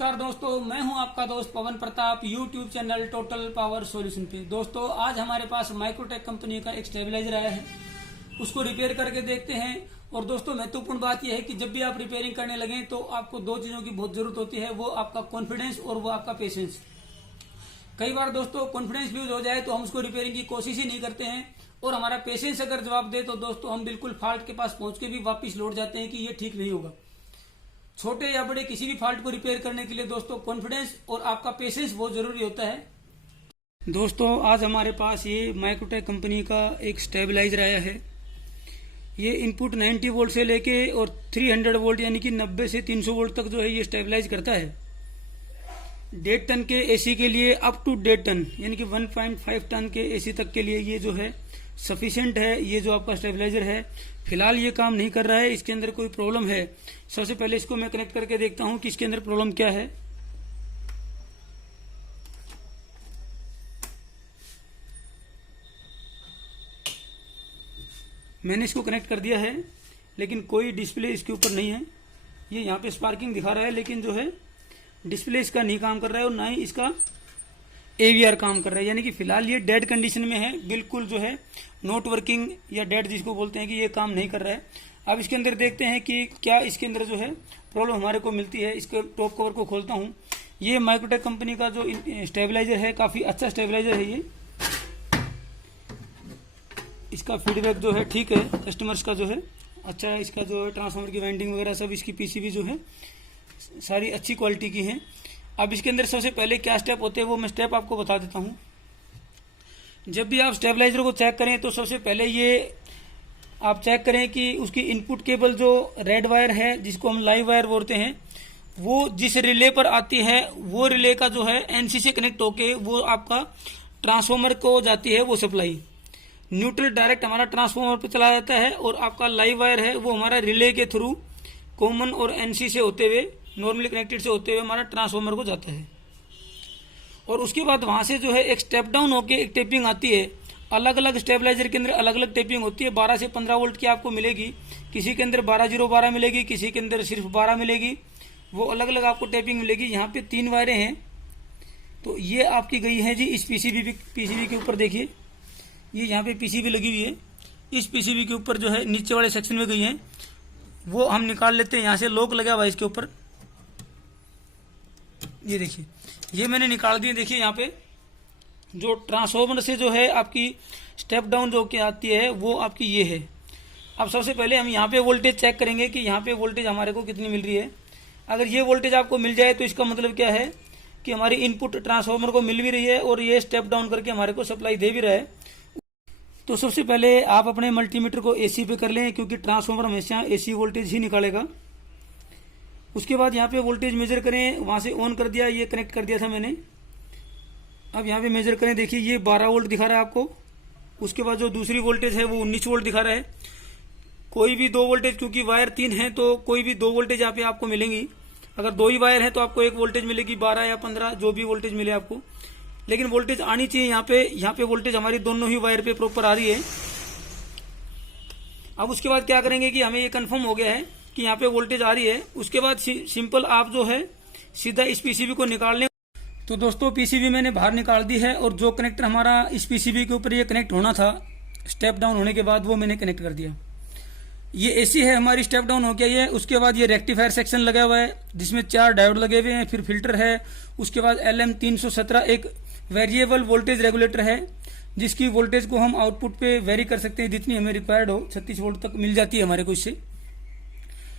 नमस्कार दोस्तों, मैं हूं आपका दोस्त Pawan Pratap YouTube channel total power solution पे। दोस्तों, आज हमारे पास माइक्रोटेक कंपनी का एक स्टेबलाइजर आया है, उसको रिपेयर करके देखते हैं। और दोस्तों, महत्वपूर्ण बात यह है कि जब भी आप रिपेयरिंग करने लगें तो आपको दो चीजों की बहुत जरूरत होती है, वो आपका कॉन्फिडेंस और वो आपका पेशेंस। कई बार दोस्तों कॉन्फिडेंस लूज हो जाए तो हम उसको रिपेयरिंग की कोशिश ही नहीं करते हैं, और हमारा पेशेंस अगर जवाब दे तो दोस्तों हम बिल्कुल फॉल्ट के पास पहुंच के भी वापिस लौट जाते हैं कि ये ठीक नहीं होगा। छोटे या बड़े किसी भी फॉल्ट को रिपेयर करने के लिए दोस्तों कॉन्फिडेंस और आपका पेशेंस बहुत जरूरी होता है। दोस्तों, आज हमारे पास ये माइक्रोटेक कंपनी का एक स्टेबलाइजर आया है। ये इनपुट 90 वोल्ट से लेके और 300 वोल्ट यानी कि 90 से 300 वोल्ट तक जो है ये स्टेबलाइज करता है। 1.5 टन के एसी के लिए अप टू 1.5 टन यानी कि 1.5 टन के एसी तक के लिए ये जो है सफिशिएंट है। ये जो आपका स्टेबलाइजर है फिलहाल ये काम नहीं कर रहा है, इसके अंदर कोई प्रॉब्लम है। सबसे पहले इसको मैं कनेक्ट करके देखता हूं कि इसके अंदर प्रॉब्लम क्या है। मैंने इसको कनेक्ट कर दिया है, लेकिन कोई डिस्प्ले इसके ऊपर नहीं है। ये यहाँ पे स्पार्किंग दिखा रहा है, लेकिन जो है डिस्प्ले इसका नहीं काम कर रहा है और ना ही इसका एवीआर काम कर रहा है, यानी कि फिलहाल ये डेड कंडीशन में है, बिल्कुल जो है नॉट वर्किंग या डेड जिसको बोलते हैं कि ये काम नहीं कर रहा है। अब इसके अंदर देखते हैं कि क्या इसके अंदर जो है प्रॉब्लम हमारे को मिलती है। इसके टॉप कवर को खोलता हूं। ये माइक्रोटेक कंपनी का जो स्टेबलाइजर है काफी अच्छा स्टेबलाइजर है। ये इसका फीडबैक जो है ठीक है, कस्टमर्स का जो है अच्छा है। इसका जो है ट्रांसफार्मर की वाइंडिंग वगैरह सब, इसकी पीसीबी जो है सारी अच्छी क्वालिटी की है। अब इसके अंदर सबसे पहले क्या स्टेप होते हैं वो मैं स्टेप आपको बता देता हूं। जब भी आप स्टेबलाइजर को चेक करें तो सबसे पहले ये आप चेक करें कि उसकी इनपुट केबल जो रेड वायर है, जिसको हम लाइव वायर बोलते हैं, वो जिस रिले पर आती है वो रिले का जो है एनसी से कनेक्ट होके वो आपका ट्रांसफार्मर को जाती है वो सप्लाई। न्यूट्रल डायरेक्ट हमारा ट्रांसफार्मर पर चला जाता है और आपका लाइव वायर है वो हमारा रिले के थ्रू कॉमन और एनसी से होते हुए, नॉर्मली कनेक्टेड से होते हुए हमारा ट्रांसफार्मर को जाता है। और उसके बाद वहां से जो है एक स्टेप डाउन होके एक टेपिंग आती है। अलग अलग स्टेबलाइजर के अंदर अलग अलग टेपिंग होती है। 12 से 15 वोल्ट की आपको मिलेगी, किसी के अंदर 12-0-12 मिलेगी, किसी के अंदर सिर्फ 12 मिलेगी। वो अलग अलग आपको टेपिंग मिलेगी। यहाँ पे 3 वायरें हैं, तो ये आपकी गई है जी इस पीसीबी के ऊपर। देखिए ये यहाँ पे पीसीबी लगी हुई है, इस पीसीबी के ऊपर जो है नीचे वाले सेक्शन में गई है, वो हम निकाल लेते हैं। यहाँ से लॉक लगा हुआ है इसके ऊपर, ये देखिए ये मैंने निकाल दिए। देखिए यहाँ पे जो ट्रांसफार्मर से जो है आपकी स्टेप डाउन जो के आती है वो आपकी ये है। अब सबसे पहले हम यहाँ पे वोल्टेज चेक करेंगे कि यहाँ पे वोल्टेज हमारे को कितनी मिल रही है। अगर ये वोल्टेज आपको मिल जाए तो इसका मतलब क्या है कि हमारी इनपुट ट्रांसफार्मर को मिल भी रही है और ये स्टेप डाउन करके हमारे को सप्लाई दे भी रहा है। तो सबसे पहले आप अपने मल्टीमीटर को एसी पे कर लें, क्योंकि ट्रांसफार्मर हमेशा एसी वोल्टेज ही निकालेगा। उसके बाद यहाँ पे वोल्टेज मेजर करें, वहां से ऑन कर दिया, ये कनेक्ट कर दिया था मैंने। अब यहाँ पे मेजर करें, देखिए ये 12 वोल्ट दिखा रहा है आपको। उसके बाद जो दूसरी वोल्टेज है वो 19 वोल्ट दिखा रहा है। कोई भी 2 वोल्टेज, क्योंकि वायर 3 है तो कोई भी 2 वोल्टेज यहाँ पे आपको मिलेंगी। अगर 2 ही वायर है तो आपको 1 वोल्टेज मिलेगी, 12 या 15 जो भी वोल्टेज मिले आपको, लेकिन वोल्टेज आनी चाहिए। यहाँ पे वोल्टेज हमारी दोनों ही वायर पे प्रॉपर आ रही है। अब उसके बाद क्या करेंगे कि हमें ये कंफर्म हो गया है कि यहाँ पे वोल्टेज आ रही है। उसके बाद सिंपल आप जो है सीधा इस पीसीबी को निकाल लें। तो दोस्तों पीसीबी मैंने बाहर निकाल दी है और जो कनेक्टर हमारा इस पीसीबी के ऊपर ये कनेक्ट होना था स्टेप डाउन होने के बाद, वो मैंने कनेक्ट कर दिया। ये एसी है हमारी, स्टेप डाउन हो गया ये। उसके बाद ये रेक्टिफायर सेक्शन लगा हुआ है जिसमें 4 डायोड लगे हुए हैं, फिर फिल्टर है। उसके बाद LM317 एक वेरिएबल वोल्टेज रेगुलेटर है, जिसकी वोल्टेज को हम आउटपुट पे वेरी कर सकते हैं जितनी हमें रिक्वायर्ड हो। 36 वोल्ट तक मिल जाती है हमारे को इससे।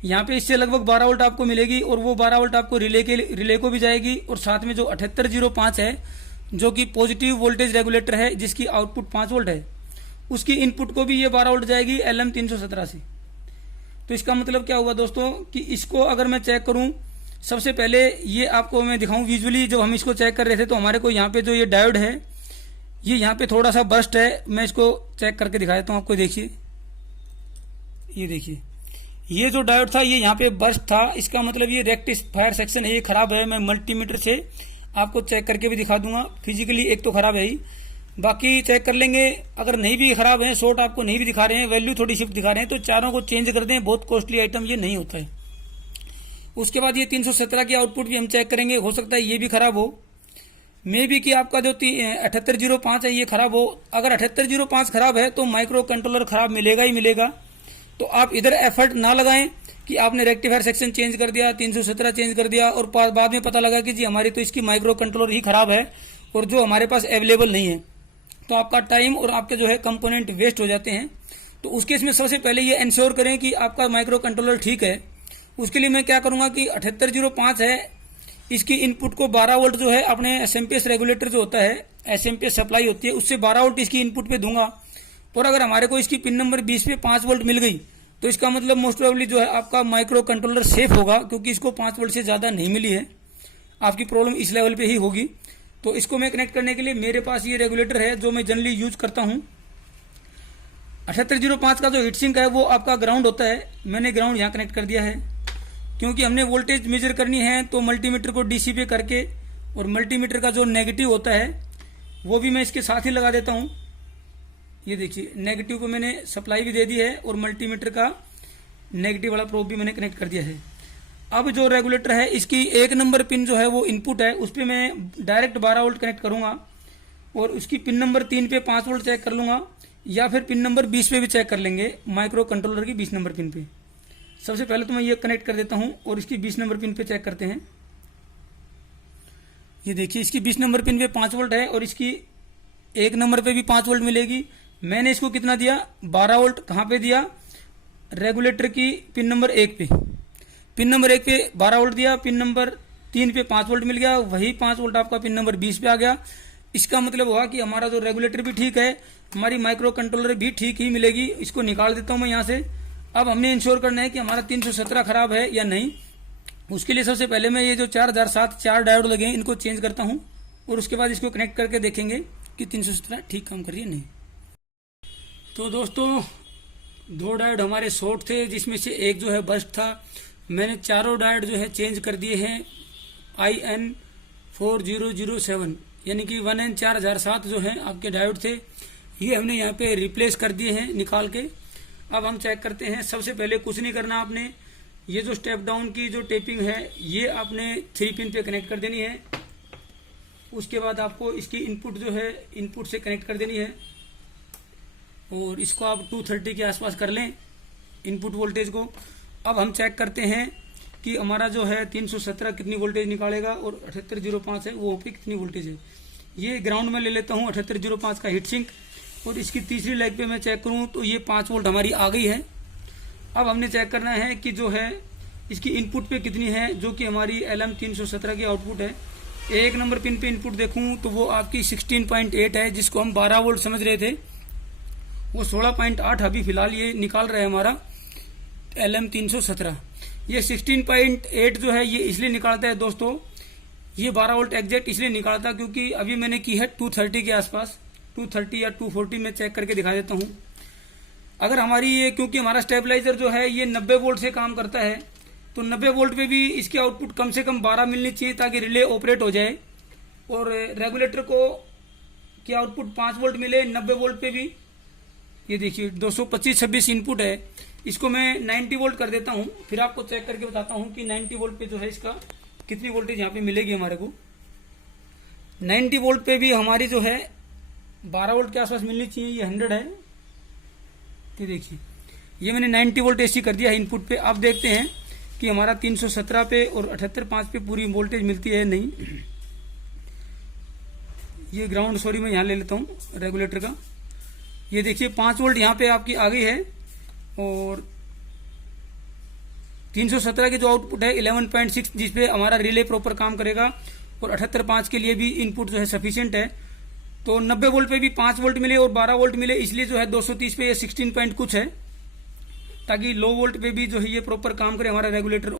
यहाँ पे इससे लगभग 12 वोल्ट आपको मिलेगी और वो 12 वोल्ट आपको रिले को भी जाएगी। और साथ में जो 7805 है जो कि पॉजिटिव वोल्टेज रेगुलेटर है, जिसकी आउटपुट 5 वोल्ट है, उसकी इनपुट को भी ये 12 वोल्ट जाएगी LM317 से। तो इसका मतलब क्या हुआ दोस्तों कि इसको अगर मैं चेक करूं, सबसे पहले ये आपको मैं दिखाऊं विजुअली। जो हम इसको चेक कर रहे थे तो हमारे को यहाँ पे जो ये डायोड है ये यहाँ पे थोड़ा सा बर्स्ट है। मैं इसको चेक करके दिखा देता हूँ आपको। देखिए ये देखिए ये जो डायोड था ये यहाँ पे बर्स्ट था, इसका मतलब ये रेक्टिफायर सेक्शन है, ये खराब है। मैं मल्टीमीटर से आपको चेक करके भी दिखा दूंगा। फिजिकली एक तो खराब है ही, बाकी चेक कर लेंगे। अगर नहीं भी खराब है, शॉर्ट आपको नहीं भी दिखा रहे हैं, वैल्यू थोड़ी शिफ्ट दिखा रहे हैं, तो चारों को चेंज कर दें। बहुत कॉस्टली आइटम ये नहीं होता है। उसके बाद ये 317 की आउटपुट भी हम चेक करेंगे, हो सकता है ये भी खराब हो, मे भी कि आपका जो 7805 है ये खराब हो। अगर 7805 खराब है तो माइक्रो कंट्रोलर खराब मिलेगा ही मिलेगा। तो आप इधर एफर्ट ना लगाएं कि आपने रेक्टिफायर सेक्शन चेंज कर दिया, 317 चेंज कर दिया और बाद में पता लगा कि जी हमारी तो इसकी माइक्रो कंट्रोलर ही खराब है और जो हमारे पास अवेलेबल नहीं है, तो आपका टाइम और आपके जो है कंपोनेंट वेस्ट हो जाते हैं। तो उसके इसमें सबसे पहले ये इंश्योर करें कि आपका माइक्रो कंट्रोलर ठीक है। उसके लिए मैं क्या करूंगा कि 7805 है, इसकी इनपुट को 12 वोल्ट जो है अपने एसएमपीएस रेगुलेटर जो होता है, एसएमपीएस सप्लाई होती है, उससे 12 वोल्ट इसकी इनपुट पे दूंगा। और अगर हमारे को इसकी पिन नंबर 20 पे 5 वोल्ट मिल गई तो इसका मतलब मोस्ट प्रोबेबली जो है आपका माइक्रो कंट्रोलर सेफ होगा, क्योंकि इसको 5 वोल्ट से ज्यादा नहीं मिली है। आपकी प्रॉब्लम इस लेवल पे ही होगी। तो इसको मैं कनेक्ट करने के लिए मेरे पास ये रेगुलेटर है जो मैं जनरली यूज करता हूँ। 7805 का जो हीटसिंक है वो आपका ग्राउंड होता है, मैंने ग्राउंड यहाँ कनेक्ट कर दिया है। क्योंकि हमने वोल्टेज मेजर करनी है तो मल्टीमीटर को डीसी पे करके, और मल्टीमीटर का जो नेगेटिव होता है वो भी मैं इसके साथ ही लगा देता हूँ। ये देखिए नेगेटिव को मैंने सप्लाई भी दे दी है और मल्टीमीटर का नेगेटिव वाला प्रोब भी मैंने कनेक्ट कर दिया है। अब जो रेगुलेटर है इसकी 1 नंबर पिन जो है वो इनपुट है, उस पर मैं डायरेक्ट 12 वोल्ट कनेक्ट करूंगा और उसकी पिन नंबर 3 पे 5 वोल्ट चेक कर लूंगा, या फिर पिन नंबर 20 पे भी चेक कर लेंगे, माइक्रो कंट्रोलर की 20 नंबर पिन पे। सबसे पहले तो मैं ये कनेक्ट कर देता हूं और इसकी 20 नंबर पिन पे चेक करते हैं। ये देखिए इसकी 20 नंबर पिन पे 5 वोल्ट है और इसकी 1 नंबर पे भी 5 वोल्ट मिलेगी। मैंने इसको कितना दिया, 12 वोल्ट। कहां पे दिया, रेगुलेटर की पिन नंबर 1 पे। पिन नंबर 1 पे 12 वोल्ट दिया, पिन नंबर 3 पे 5 वोल्ट मिल गया, वही 5 वोल्ट आपका पिन नंबर 20 पे आ गया। इसका मतलब हुआ कि हमारा जो रेगुलेटर भी ठीक है, हमारी माइक्रो कंट्रोलर भी ठीक ही मिलेगी। इसको निकाल देता हूं मैं यहाँ से। अब हमने इंश्योर करना है कि हमारा 317 खराब है या नहीं। उसके लिए सबसे पहले मैं ये जो 4007 4 डायोड लगे हैं इनको चेंज करता हूं और उसके बाद इसको कनेक्ट करके देखेंगे कि 317 ठीक काम कर रही है नहीं। तो दोस्तों 2 डायोड हमारे शॉर्ट थे, जिसमें से एक जो है बस्ट था। मैंने चारों डायोड जो है चेंज कर दिए हैं IN4007, यानी कि 1N4007 जो है आपके डायोड थे, ये हमने यहाँ पे रिप्लेस कर दिए हैं निकाल के। अब हम चेक करते हैं। सबसे पहले कुछ नहीं करना आपने, ये जो स्टेप डाउन की जो टेपिंग है ये आपने 3 पिन पे कनेक्ट कर देनी है। उसके बाद आपको इसकी इनपुट जो है इनपुट से कनेक्ट कर देनी है और इसको आप 230 के आसपास कर लें इनपुट वोल्टेज को। अब हम चेक करते हैं कि हमारा जो है 317 कितनी वोल्टेज निकालेगा और 7805 है वो पे कितनी वोल्टेज है। ये ग्राउंड में ले लेता हूँ 7805 का हीटसिंक, और इसकी तीसरी लेग पे मैं चेक करूं तो ये 5 वोल्ट हमारी आ गई है। अब हमने चेक करना है कि जो है इसकी इनपुट पे कितनी है, जो कि हमारी LM317 की आउटपुट है। 1 नंबर पिन पे इनपुट देखूं तो वो आपकी 16.8 है, जिसको हम 12 वोल्ट समझ रहे थे, वो 16.8 अभी फिलहाल ये निकाल रहा है हमारा LM317। ये 16.8 जो है ये इसलिए निकालता है दोस्तों, ये 12 वोल्ट एग्जैक्ट इसलिए निकालता क्योंकि अभी मैंने की है 230 के आसपास, 230 या 240 में चेक करके दिखा देता हूं। अगर हमारी ये, क्योंकि हमारा स्टेबलाइजर जो है ये 90 वोल्ट से काम करता है, तो 90 वोल्ट पे भी इसकी आउटपुट कम से कम 12 मिलनी चाहिए ताकि रिले ऑपरेट हो जाए, और रेगुलेटर को की आउटपुट 5 वोल्ट मिले 90 वोल्ट पे भी। ये देखिए 225-26 इनपुट है, इसको मैं 90 वोल्ट कर देता हूं, फिर आपको चेक करके बताता हूं कि 90 वोल्ट पे जो है इसका कितनी वोल्टेज यहाँ पे मिलेगी हमारे को। 90 वोल्ट पे भी हमारी जो है 12 वोल्ट के आसपास मिलनी चाहिए, ये 100 है। ये देखिए ये मैंने 90 वोल्ट एसी कर दिया है इनपुट पे। अब देखते हैं कि हमारा 317 पे और 78.5 पे पूरी वोल्टेज मिलती है नहीं। ये ग्राउंड, सॉरी मैं यहाँ ले लेता हूँ रेगुलेटर का। ये देखिए 5 वोल्ट यहाँ पे आपकी आ गई है, और 317 की जो आउटपुट है 11.6, जिसपे हमारा रिले प्रॉपर काम करेगा, और 78.5 के लिए भी इनपुट जो है सफिशिएंट है। तो 90 वोल्ट पे भी 5 वोल्ट मिले और 12 वोल्ट मिले, इसलिए जो है 230 पे ये 16 पॉइंट कुछ है, ताकि लो वोल्ट पे भी जो है ये प्रॉपर काम करे हमारा रेगुलेटर।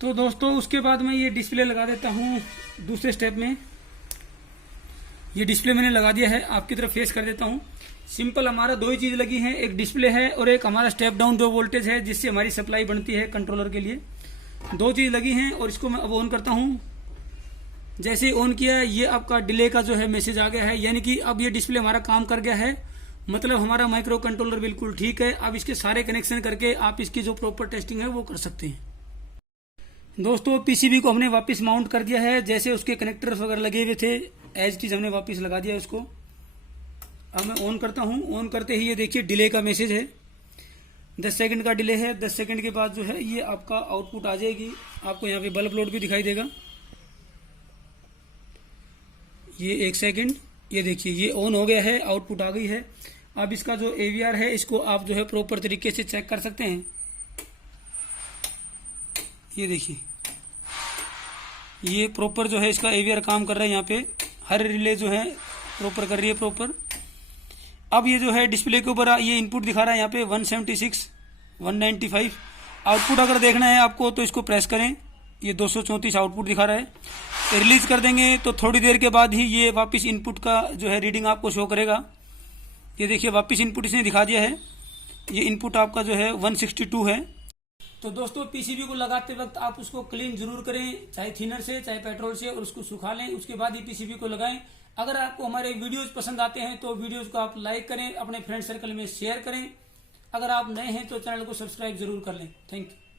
तो दोस्तों उसके बाद मैं ये डिस्प्ले लगा देता हूँ दूसरे स्टेप में। ये डिस्प्ले मैंने लगा दिया है, आपकी तरफ फेस कर देता हूँ। सिंपल हमारा 2 ही चीज लगी है, एक डिस्प्ले है और एक हमारा स्टेप डाउन जो वोल्टेज है जिससे हमारी सप्लाई बनती है कंट्रोलर के लिए। 2 चीज लगी हैं और इसको मैं अब ऑन करता हूँ। जैसे ही ऑन किया ये आपका डिले का जो है मैसेज आ गया है, यानी कि अब ये डिस्प्ले हमारा काम कर गया है, मतलब हमारा माइक्रो कंट्रोलर बिल्कुल ठीक है। अब इसके सारे कनेक्शन करके आप इसकी जो प्रॉपर टेस्टिंग है वो कर सकते हैं। दोस्तों पीसीबी को हमने वापस माउंट कर दिया है, जैसे उसके कनेक्टर्स वगैरह लगे हुए थे एज इट इज हमने वापस लगा दिया उसको। अब मैं ऑन करता हूं। ऑन करते ही ये देखिए डिले का मैसेज है, 10 सेकंड का डिले है। 10 सेकंड के बाद जो है ये आपका आउटपुट आ जाएगी। आपको यहाँ पे बल्ब लोड भी दिखाई देगा। ये 1 सेकंड, ये देखिए ये ऑन हो गया है, आउटपुट आ गई है। अब इसका जो AVR है इसको आप जो है प्रॉपर तरीके से चेक कर सकते हैं। ये देखिए ये प्रॉपर जो है इसका AVR काम कर रहा है। यहाँ पे हर रिले जो है प्रॉपर कर रही है प्रॉपर। अब ये जो है डिस्प्ले के ऊपर ये इनपुट दिखा रहा है यहाँ पे 176, 195। आउटपुट अगर देखना है आपको तो इसको प्रेस करें, ये 234 आउटपुट दिखा रहा है। रिलीज कर देंगे तो थोड़ी देर के बाद ही ये वापस इनपुट का जो है रीडिंग आपको शो करेगा। ये देखिए वापस इनपुट इसने दिखा दिया है। ये इनपुट आपका जो है 162 है। तो दोस्तों पीसीबी को लगाते वक्त आप उसको क्लीन जरूर करें, चाहे थिनर से चाहे पेट्रोल से, और उसको सुखा लें। उसके बाद ही पीसीबी को लगाएं। अगर आपको हमारे वीडियोस पसंद आते हैं तो वीडियोस को आप लाइक करें, अपने फ्रेंड सर्कल में शेयर करें। अगर आप नए हैं तो चैनल को सब्सक्राइब जरूर कर लें। Thank you.